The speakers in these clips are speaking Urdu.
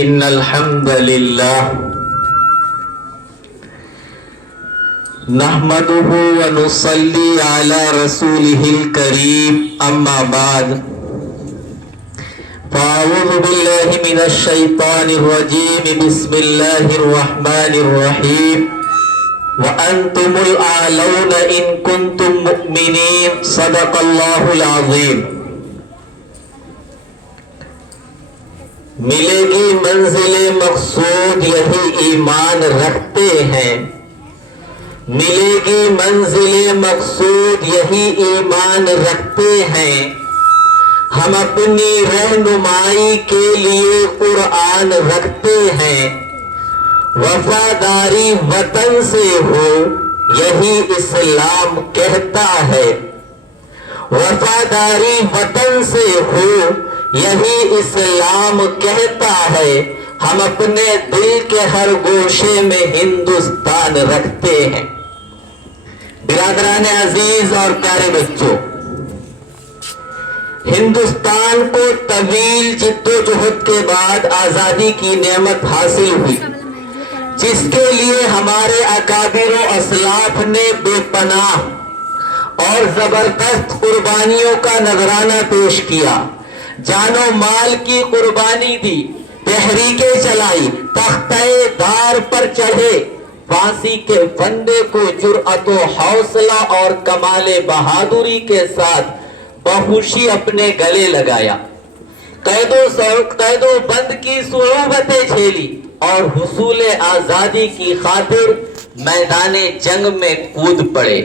ان الحمد للہ نحمده ونصلي على رسوله الكريم اما بعد فاعوذ بالله من الشيطان الرجيم بسم الله الرحمن الرحيم وانتم الاعلون ان كنتم مؤمنين صدق الله العظيم. ملے گی منزل مقصود یہی ایمان رکھتے ہیں، ملے گی منزل مقصود یہی ایمان رکھتے ہیں. ہم اپنی رہنمائی کے لیے قرآن رکھتے ہیں. وفاداری وطن سے ہو یہی اسلام کہتا ہے، وفاداری وطن سے ہو یہی اسلام کہتا ہے. ہم اپنے دل کے ہر گوشے میں ہندوستان رکھتے ہیں. برادران عزیز اور پیارے بچوں، ہندوستان کو طویل جدوجہد کے بعد آزادی کی نعمت حاصل ہوئی، جس کے لیے ہمارے اکابر و اسلاف نے بے پناہ اور زبردست قربانیوں کا نذرانہ پیش کیا، جان و مال کی قربانی دی، تحریکیں چلائی، تختہ دار پر چڑھے، پھانسی کے فندے کو جرأت و حوصلہ اور کمال بہادری کے ساتھ بخوشی اپنے گلے لگایا، قید و بند کی صعوبتیں جھیلی اور حصول آزادی کی خاطر میدان جنگ میں کود پڑے.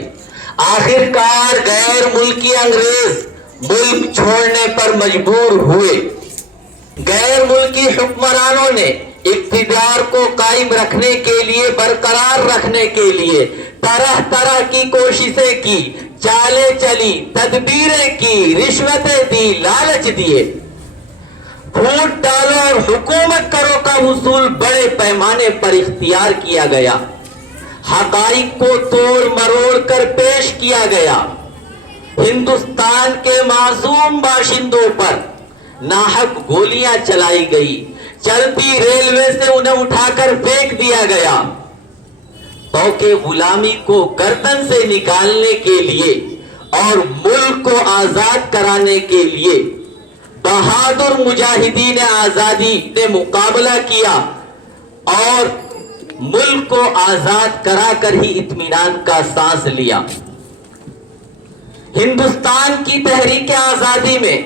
آخرکار غیر ملکی انگریز ملک چھوڑنے پر مجبور ہوئے. غیر ملکی حکمرانوں نے اقتدار کو قائم رکھنے کے لیے، برقرار رکھنے کے لیے طرح طرح کی کوششیں کی، چالیں چلی، تدبیریں کی، رشوتیں دی، لالچ دیے. پھوٹ ڈالو اور حکومت کرو کا اصول بڑے پیمانے پر اختیار کیا گیا. حقائق کو توڑ مروڑ کر پیش کیا گیا. ہندوستان کے معصوم باشندوں پر ناحق گولیاں چلائی گئی، چلتی ریلوے سے انہیں اٹھا کر پھینک دیا گیا. توق غلامی کو گردن سے نکالنے کے لیے اور ملک کو آزاد کرانے کے لیے بہادر مجاہدین آزادی نے مقابلہ کیا اور ملک کو آزاد کرا کر ہی اطمینان کا سانس لیا. ہندوستان کی تحریک آزادی میں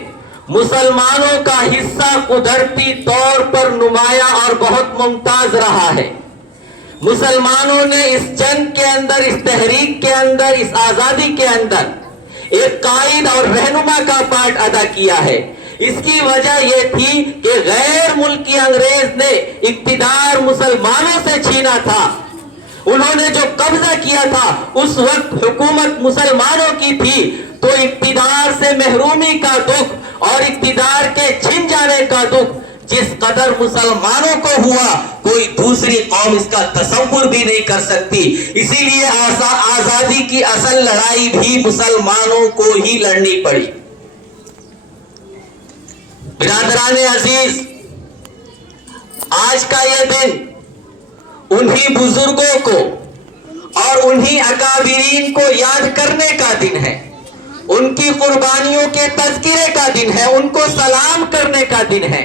مسلمانوں کا حصہ قدرتی طور پر نمایاں اور بہت ممتاز رہا ہے. مسلمانوں نے اس جنگ کے اندر، اس تحریک کے اندر، اس آزادی کے اندر ایک قائد اور رہنما کا پارٹ ادا کیا ہے. اس کی وجہ یہ تھی کہ غیر ملکی انگریز نے اقتدار مسلمانوں سے چھینا تھا. انہوں نے جو قبضہ کیا تھا اس وقت حکومت مسلمانوں کی تھی، تو اقتدار سے محرومی کا دکھ اور اقتدار کے چھن جانے کا دکھ جس قدر مسلمانوں کو ہوا کوئی دوسری قوم اس کا تصور بھی نہیں کر سکتی. اسی لیے آزادی کی اصل لڑائی بھی مسلمانوں کو ہی لڑنی پڑی. برادران عزیز، آج کا یہ دن انہی بزرگوں کو اور انہی اکابرین کو یاد کرنے کا دن ہے، ان کی قربانیوں کے تذکرے کا دن ہے، ان کو سلام کرنے کا دن ہے.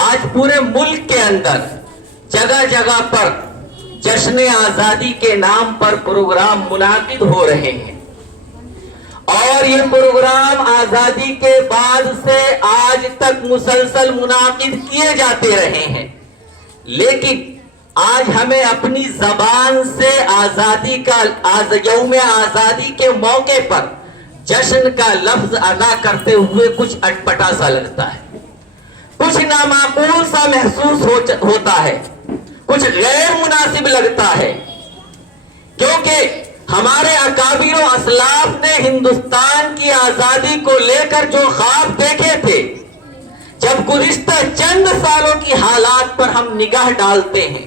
آج پورے ملک کے اندر جگہ جگہ پر جشن آزادی کے نام پر پروگرام منعقد ہو رہے ہیں، اور یہ پروگرام آزادی کے بعد سے آج تک مسلسل منعقد کیے جاتے رہے ہیں. لیکن آج ہمیں اپنی زبان سے آزادی کا، یوم آزادی کے موقع پر جشن کا لفظ ادا کرتے ہوئے کچھ اٹپٹا سا لگتا ہے، کچھ نامعقول سا محسوس ہوتا ہے، کچھ غیر مناسب لگتا ہے. کیونکہ ہمارے اکابر و اسلاف نے ہندوستان کی آزادی کو لے کر جو خواب دیکھے تھے، جب گزشتہ چند سالوں کی حالات پر ہم نگاہ ڈالتے ہیں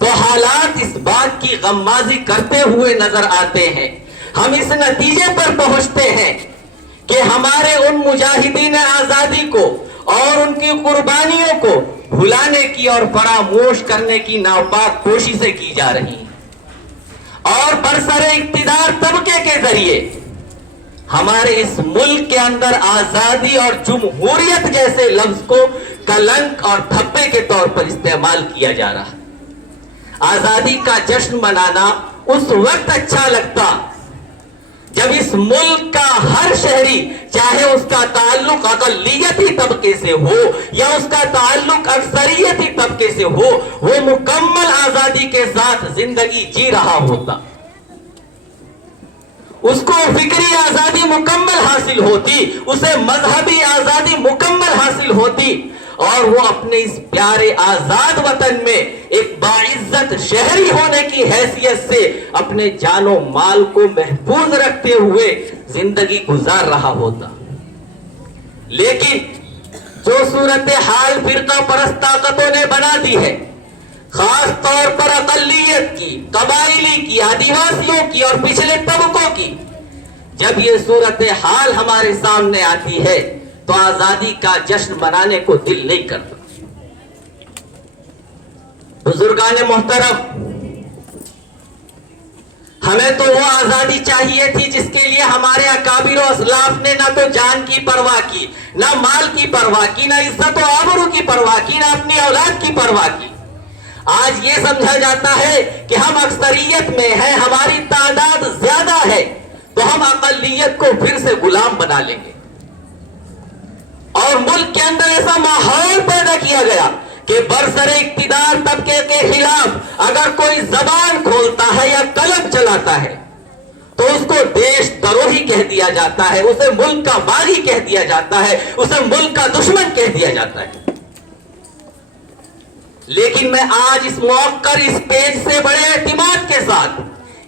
تو حالات اس بات کی غمازی کرتے ہوئے نظر آتے ہیں. ہم اس نتیجے پر پہنچتے ہیں کہ ہمارے ان مجاہدین آزادی کو اور ان کی قربانیوں کو بھلانے کی اور فراموش کرنے کی ناپاک کوششیں کی جا رہی ہیں، اور برسر اقتدار طبقے کے ذریعے ہمارے اس ملک کے اندر آزادی اور جمہوریت جیسے لفظ کو کلنک اور دھبے کے طور پر استعمال کیا جا رہا ہے۔ آزادی کا جشن منانا اس وقت اچھا لگتا جب اس ملک کا ہر شہری، چاہے اس کا تعلق اقلیتی طبقے سے ہو یا اس کا تعلق اکثریتی طبقے سے ہو، وہ مکمل آزادی کے ساتھ زندگی جی رہا ہوتا، اس کو فکری آزادی مکمل حاصل ہوتی، اسے مذہبی آزادی مکمل حاصل ہوتی، اور وہ اپنے اس پیارے آزاد وطن میں ایک باعزت شہری ہونے کی حیثیت سے اپنے جان و مال کو محفوظ رکھتے ہوئے زندگی گزار رہا ہوتا۔ لیکن جو صورتحال فرقہ پرست طاقتوں نے بنا دی ہے، خاص طور پر اقلیت کی، قبائلی کی، آدیواسیوں کی اور پچھلے طبقوں کی، جب یہ صورتحال ہمارے سامنے آتی ہے تو آزادی کا جشن منانے کو دل نہیں کرتا۔ بزرگان محترم، ہمیں تو وہ آزادی چاہیے تھی جس کے لیے ہمارے اکابر و اسلاف نے نہ تو جان کی پرواہ کی، نہ مال کی پرواہ کی، نہ عزت و آبرو کی پرواہ کی، نہ اپنی اولاد کی پرواہ کی۔ آج یہ سمجھا جاتا ہے کہ ہم اکثریت میں ہیں، ہماری تعداد زیادہ ہے، تو ہم اقلیت کو پھر سے غلام بنا لیں گے، اور ملک کے اندر ایسا ماحول پیدا کیا گیا کہ برسر اقتدار طبقے کے خلاف اگر کوئی زبان کھولتا ہے یا قلم چلاتا ہے تو اس کو دیش دروہی کہہ دیا جاتا ہے، اسے ملک کا باغی کہہ دیا جاتا ہے، اسے ملک کا دشمن کہہ دیا جاتا ہے۔ لیکن میں آج اس موقع اس پیج سے بڑے اعتماد کے ساتھ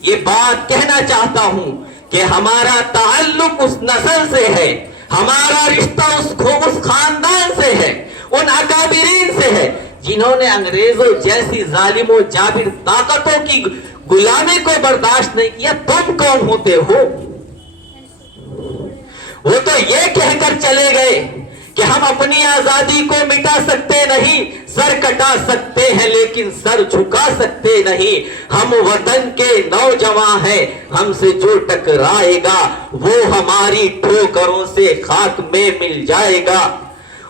یہ بات کہنا چاہتا ہوں کہ ہمارا تعلق اس نسل سے ہے، ہمارا رشتہ اس خاندان سے ہے، ان اکابرین سے ہے جنہوں نے انگریزوں جیسی ظالم و جابر طاقتوں کی غلامی کو برداشت نہیں کیا۔ تم کون ہوتے ہو؟ وہ تو یہ کہہ کر چلے گئے کہ ہم اپنی آزادی کو مٹا سکتے نہیں، سر کٹا سکتے ہیں لیکن سر جھکا سکتے نہیں، ہم وطن کے نوجوان ہیں، ہم سے جو ٹکرائے گا وہ ہماری ٹھوکروں سے خاک میں مل جائے گا،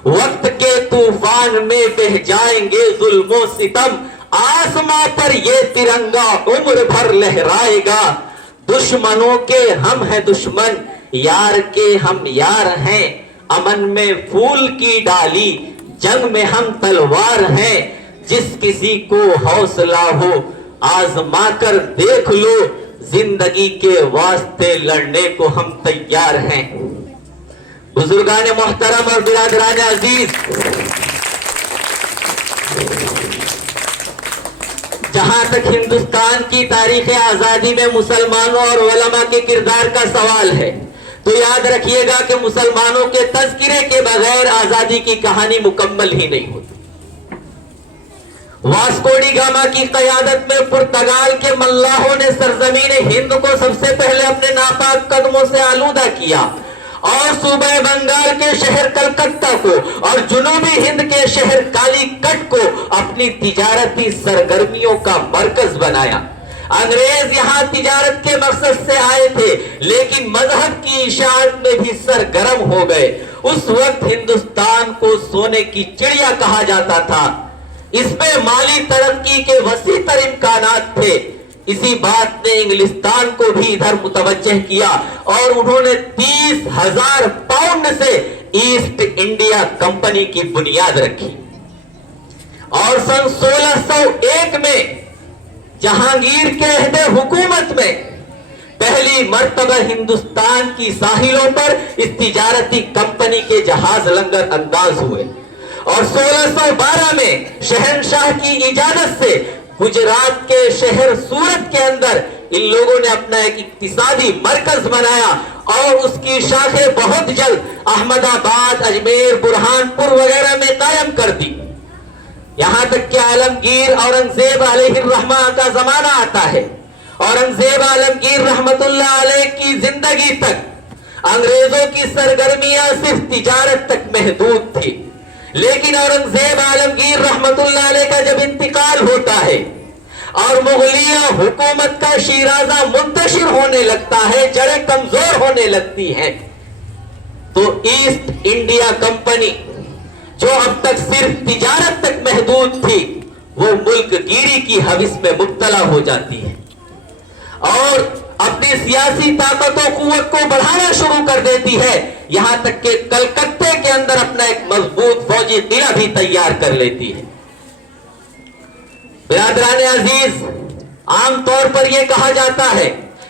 وقت کے طوفان میں بہہ جائیں گے ظلم و ستم، آسماں پر یہ ترنگا عمر بھر لہرائے گا، دشمنوں کے ہم ہیں دشمن، یار کے ہم یار ہیں، امن میں پھول کی ڈالی، جنگ میں ہم تلوار ہیں، جس کسی کو حوصلہ ہو آزما کر دیکھ لو، زندگی کے واسطے لڑنے کو ہم تیار ہیں۔ بزرگان محترم اور برادران عزیز، جہاں تک ہندوستان کی تاریخ آزادی میں مسلمانوں اور علماء کے کردار کا سوال ہے تو یاد رکھیے گا کہ مسلمانوں کے تذکرے کے بغیر آزادی کی کہانی مکمل ہی نہیں ہوتی۔ واسکو ڈی گاما کی قیادت میں پرتگال کے ملاحوں نے سرزمین ہند کو سب سے پہلے اپنے ناپاک قدموں سے آلودہ کیا اور صوبہ بنگال کے شہر کلکتہ کو اور جنوبی ہند کے شہر کالی کٹ کو اپنی تجارتی سرگرمیوں کا مرکز بنایا۔ انگریز یہاں تجارت کے مقصد سے آئے تھے لیکن مذہب کی اشاعت میں بھی سرگرم ہو گئے۔ اس وقت ہندوستان کو سونے کی چڑیا کہا جاتا تھا، اس میں مالی ترقی کے وسیع تر امکانات تھے۔ اسی بات نے انگلستان کو بھی ادھر متوجہ کیا اور انہوں نے 30,000 پاؤنڈ سے ایسٹ انڈیا کمپنی کی بنیاد رکھی، اور سن 1601 میں جہانگیر کے عہد حکومت میں پہلی مرتبہ ہندوستان کی ساحلوں پر اس تجارتی کمپنی کے جہاز لنگر انداز ہوئے، اور 1612 میں شہنشاہ کی اجازت سے گجرات کے شہر سورت کے اندر ان لوگوں نے اپنا ایک اقتصادی مرکز بنایا، اور اس کی شاخیں بہت جلد احمد آباد، اجمیر، برہان پور وغیرہ میں قائم کر دی، یہاں تک کہ عالمگیر اورنگزیب علیہ الرحمہ کا زمانہ آتا ہے۔ اورنگزیب عالمگیر رحمت اللہ علیہ کی زندگی تک انگریزوں کی سرگرمیاں صرف تجارت تک محدود تھی، لیکن اورنگزیب عالمگیر میر رحمت اللہ علیہ کا جب انتقال ہوتا ہے اور مغلیہ حکومت کا شیرازہ منتشر ہونے لگتا ہے، جڑیں کمزور ہونے لگتی ہیں، تو ایسٹ انڈیا کمپنی جو اب تک صرف تجارت تک محدود تھی، وہ ملک گیری کی ہوس میں مبتلا ہو جاتی ہے اور اپنی سیاسی طاقت و قوت کو بڑھانا شروع کر دیتی ہے، یہاں تک کہ کلکتے کے اندر اپنا ایک مضبوط فوجی قلعہ بھی تیار کر لیتی ہے۔ برادران عزیز، عام طور پر یہ کہا جاتا ہے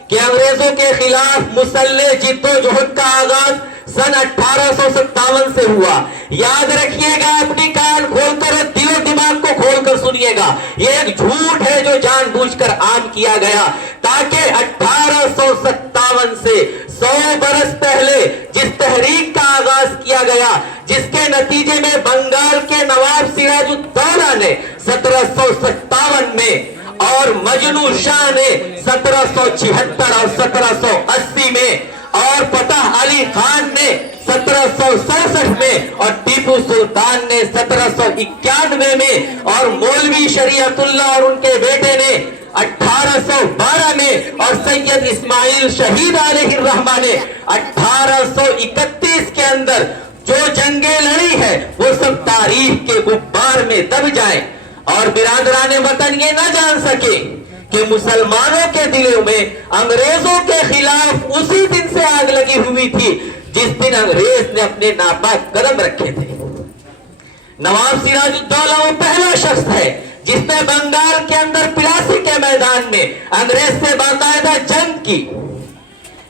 کہ انگریزوں کے خلاف مسلح جد و جہد کا آغاز سن 1857 سے ہوا۔ یاد رکھیے گا، اپنی کان کھول کر دل و دماغ کو کھول کر سنیے گا، یہ ایک جھوٹ ہے جو جان بوجھ کر عام کیا گیا تاکہ 1857 سے 100 برس پہلے جس تحریک کا آغاز کیا گیا، جس کے نتیجے میں بنگال کے نواب سراج الدولہ نے 1757 میں اور مجنو شاہ نے 1776 اور 1780 میں اور فتح علی خان نے 1767 میں اور ٹیپو سلطان نے 1791 میں اور مولوی شریعت اللہ اور ان کے بیٹے نے 1812 میں اور سید اسماعیل شہید علیہ الرحمہ نے 1831 کے اندر جو جنگیں لڑی ہے وہ سب تاریخ کے غبار میں دب جائیں اور برادران وطن یہ نہ جان سکے کہ مسلمانوں کے دلوں میں انگریزوں کے خلاف اسی دن سے آگ لگی ہوئی تھی جس دن انگریز نے اپنے ناپاک قدم رکھے تھے۔ نواب سراج الدولہ وہ پہلا شخص ہے جس نے بنگال کے اندر پلاسی کے میدان میں انگریز سے باقاعدہ جنگ کی،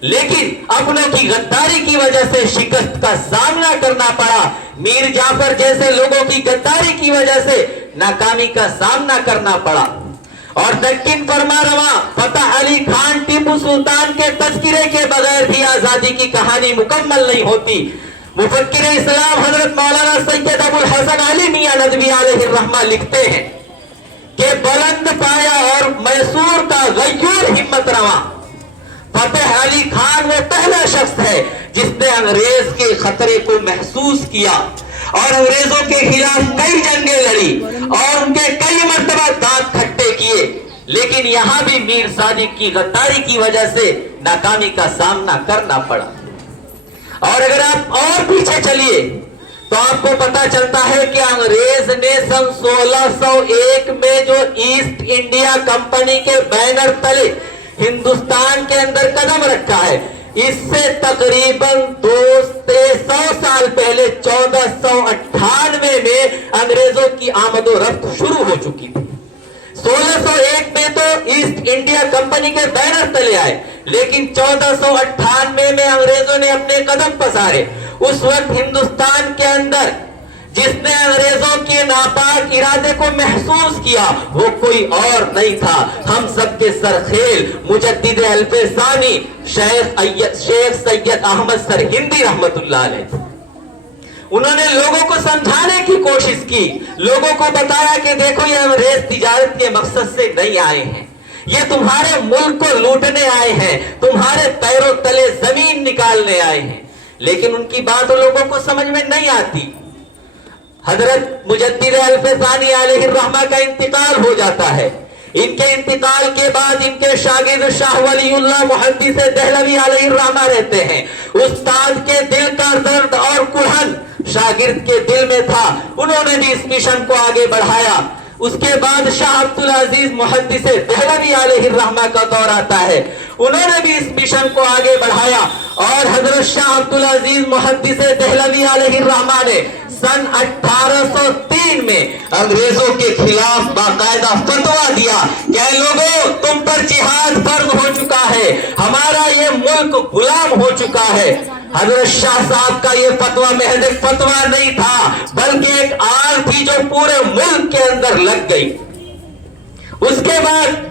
لیکن اپنوں کی غداری کی وجہ سے شکست کا سامنا کرنا پڑا۔ میر جعفر جیسے لوگوں کی غداری کی وجہ سے ناکامی کا سامنا کرنا پڑا اور دکن فرما رواں فتح علی خان ٹیپو سلطان کے تذکرے کے بغیر بھی آزادی کی کہانی مکمل نہیں ہوتی۔ مفکر اسلام حضرت مولانا سید ابو الحسن علی میاں ندوی علیہ الرحمہ لکھتے ہیں کہ بلند پایا اور میسور کا غیور ہمت رواں فتح علی خان وہ پہلا شخص ہے جس نے انگریز کے خطرے کو محسوس کیا اور انگریزوں کے خلاف کئی جنگیں لڑی اور ان کے کئی مرتبہ دانت کھٹے کیے، لیکن یہاں بھی میر صادق کی غداری کی وجہ سے ناکامی کا سامنا کرنا پڑا۔ اور اگر آپ اور پیچھے چلیے تو آپ کو پتا چلتا ہے کہ انگریز نے سن 1601 میں جو ایسٹ انڈیا کمپنی کے بینر تلے ہندوستان کے اندر قدم رکھا ہے، اس سے تقریباً 200 سال پہلے 1498 میں انگریزوں کی آمد و رفت شروع ہو چکی تھی۔ 1601 میں تو ایسٹ انڈیا کمپنی کے بینر تلے آئے، لیکن 1498 میں انگریزوں نے اپنے قدم پسارے۔ اس وقت ہندوستان کے اندر جس نے انگریزوں کے ناپاک ارادے کو محسوس کیا وہ کوئی اور نہیں تھا، ہم سب کے سرخیل مجدد الف ثانی شیخ سید احمد سرہندی رحمت اللہ علیہ تھے۔ انہوں نے لوگوں کو سمجھانے کی کوشش کی، لوگوں کو بتایا کہ دیکھو یہ انگریز تجارت کے مقصد سے نہیں آئے ہیں، یہ تمہارے ملک کو لوٹنے آئے ہیں، تمہارے پیروں تلے زمین نکالنے آئے ہیں، لیکن ان کی بات لوگوں کو سمجھ میں نہیں آتی۔ حضرت مجدد الف ثانی علیہ الرحمہ کا انتقال ہو جاتا ہے۔ ان کے انتقال کے بعد ان کے شاگرد شاہ ولی اللہ محدث دہلوی علیہ الرحمہ رہتے ہیں۔ استاد کے دل کا درد اور کڑھن شاگرد کے دل میں تھا، انہوں نے بھی اس مشن کو آگے بڑھایا۔ اس کے بعد شاہ عبدالعزیز محدث دہلوی علیہ الرحمہ کا دور آتا ہے، انہوں نے بھی اس مشن کو آگے بڑھایا اور حضرت شاہ عبدالعزیز محدث دہلوی علیہ الرحمہ نے سن 1803 میں انگریزوں کے خلاف باقاعدہ فتویٰ دیا کہ اے لوگوں تم پر جہاد فرض ہو چکا ہے، ہمارا یہ ملک غلام ہو چکا ہے۔ حضرت شاہ صاحب کا یہ فتویٰ محض ایک فتویٰ نہیں تھا بلکہ ایک آگ تھی جو پورے ملک کے اندر لگ گئی۔ اس کے بعد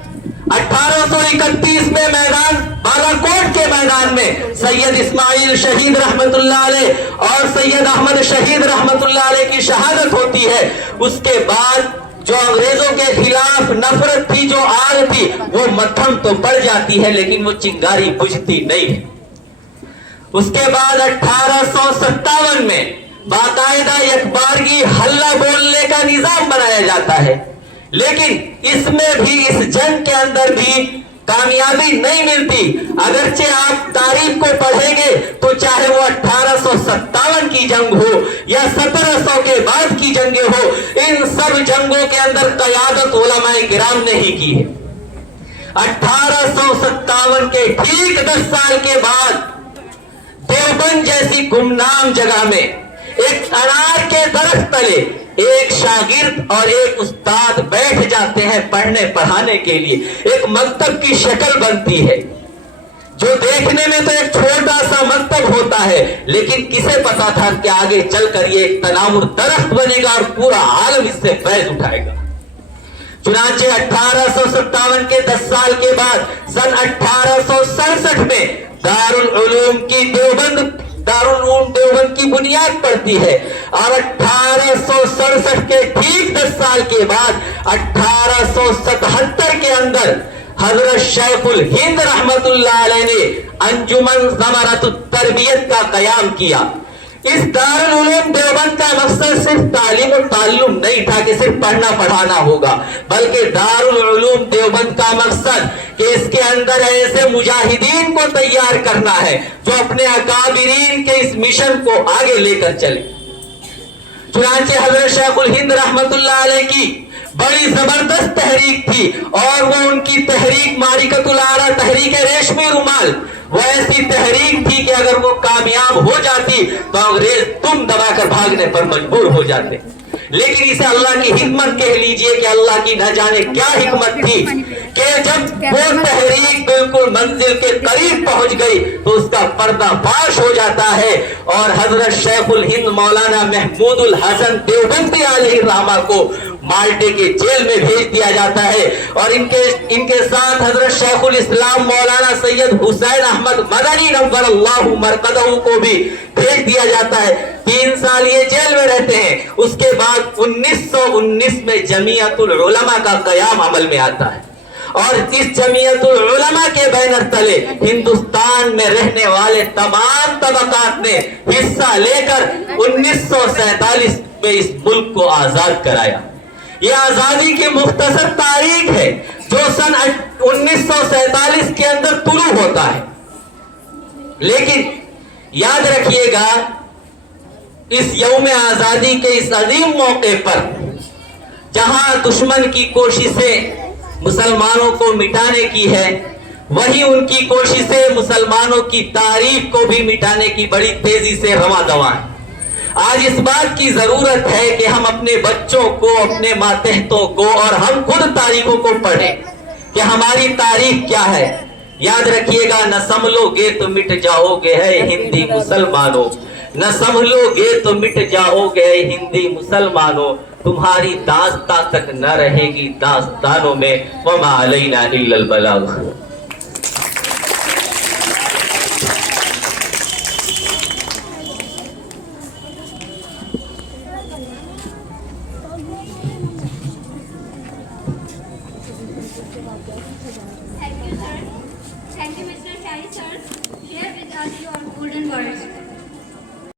1831 میں میدان بالا کوٹ کے میدان میں سید اسماعیل شہید رحمت اللہ علیہ اور سید احمد شہید رحمت اللہ علیہ کی شہادت ہوتی ہے۔ اس کے بعد جو انگریزوں کے خلاف نفرت تھی، جو آگ تھی، وہ مدھم تو بڑھ جاتی ہے لیکن وہ چنگاری بجھتی نہیں ہے۔ اس کے بعد 1857 میں باقاعدہ یک بارگی حلہ بولنے کا نظام بتایا جاتا ہے، لیکن اس میں بھی، اس جنگ کے اندر بھی کامیابی نہیں ملتی۔ اگرچہ آپ تاریخ کو پڑھیں گے تو چاہے وہ 1857 کی جنگ ہو یا 1700 کے بعد کی جنگیں ہو، ان سب جنگوں کے اندر قیادت علماء کرام نے ہی کی ہے۔ 1857 کے ٹھیک 10 سال کے بعد دیوبند جیسی گمنام جگہ میں ایک انار کے درخت تلے ایک شاگرد اور ایک استاد بیٹھ جاتے ہیں پڑھنے پڑھانے کے لیے۔ ایک مکتب کی شکل بنتی ہے جو دیکھنے میں تو ایک چھوٹا سا مکتب ہوتا ہے، لیکن کسے پتا تھا کہ آگے چل کر یہ ایک تناور درخت بنے گا اور پورا عالم اس سے فیض اٹھائے گا۔ چنانچہ 1857 کے 10 سال کے بعد سن 1867 میں دارالعلوم دیوبند کی بنیاد پڑتی ہے، اور 1867 کے ٹھیک 10 سال کے بعد 1877 کے اندر حضرت شیخ الہند رحمت اللہ علیہ نے انجمن ثمرۃ التربیت کا قیام کیا۔ اس دارالعلوم دیوبند کا مقصد صرف تعلیم و تعلم نہیں تھا کہ صرف پڑھنا پڑھانا ہوگا، بلکہ دارالعلوم دیوبند کا مقصد کہ اس کے اندر ایسے مجاہدین کو تیار کرنا ہے جو اپنے اکابرین کے اس مشن کو آگے لے کر چلے۔ چنانچہ حضرت شیخ الہند رحمت اللہ علیہ کی بڑی زبردست تحریک تھی، اور وہ ان کی تحریک معرکۃ العرا، تحریک ریشمی رومال، وہ ایسی تحریک تھی کہ اگر وہ کامیاب ہو جاتی تو انگریز تم دبا کر بھاگنے پر مجبور ہو جاتے۔ لیکن اسے اللہ کی حکمت کہہ لیجئے کہ اللہ کی نہ جانے کیا حکمت تھی کہ جب وہ تحریک بالکل منزل کے قریب پہنچ گئی تو اس کا پردہ فاش ہو جاتا ہے، اور حضرت شیخ الہند مولانا محمود الحسن دیوبندی علیہ الرحمہ کو مالٹے کے جیل میں بھیج دیا جاتا ہے، اور ان کے ساتھ حضرت شیخ الاسلام مولانا سید حسین احمد مدنی نور اللہ مرقدہ کو بھی بھیج دیا جاتا ہے۔ 3 سال یہ جیل میں رہتے ہیں۔ اس کے بعد 1919 میں جمعیت العلماء کا قیام عمل میں آتا ہے، اور اس جمعیت العلماء کے بینر تلے ہندوستان میں رہنے والے تمام طبقات نے حصہ لے کر 1947 میں اس ملک کو آزاد کرایا۔ یہ آزادی کی مختصر تاریخ ہے جو سن 1947 کے اندر طلوع ہوتا ہے، لیکن یاد رکھیے گا اس یوم آزادی کے اس عظیم موقع پر جہاں دشمن کی کوششیں مسلمانوں کو مٹانے کی ہے، وہیں ان کی کوششیں مسلمانوں کی تاریخ کو بھی مٹانے کی بڑی تیزی سے رواں دواں ہیں۔ آج اس بات کی ضرورت ہے کہ ہم اپنے بچوں کو، اپنے ماتحتوں کو اور ہم خود تاریخوں کو پڑھیں کہ ہماری تاریخ کیا ہے۔ یاد رکھیے گا، نہ سنبھلو گے تو مٹ جاؤ گے ہے ہندی مسلمانوں، نہ سنبھلو گے تو مٹ جاؤ گے ہندی مسلمانوں، تمہاری داستان تک نہ رہے گی داستانوں میں، وما علینا الا البلاغ۔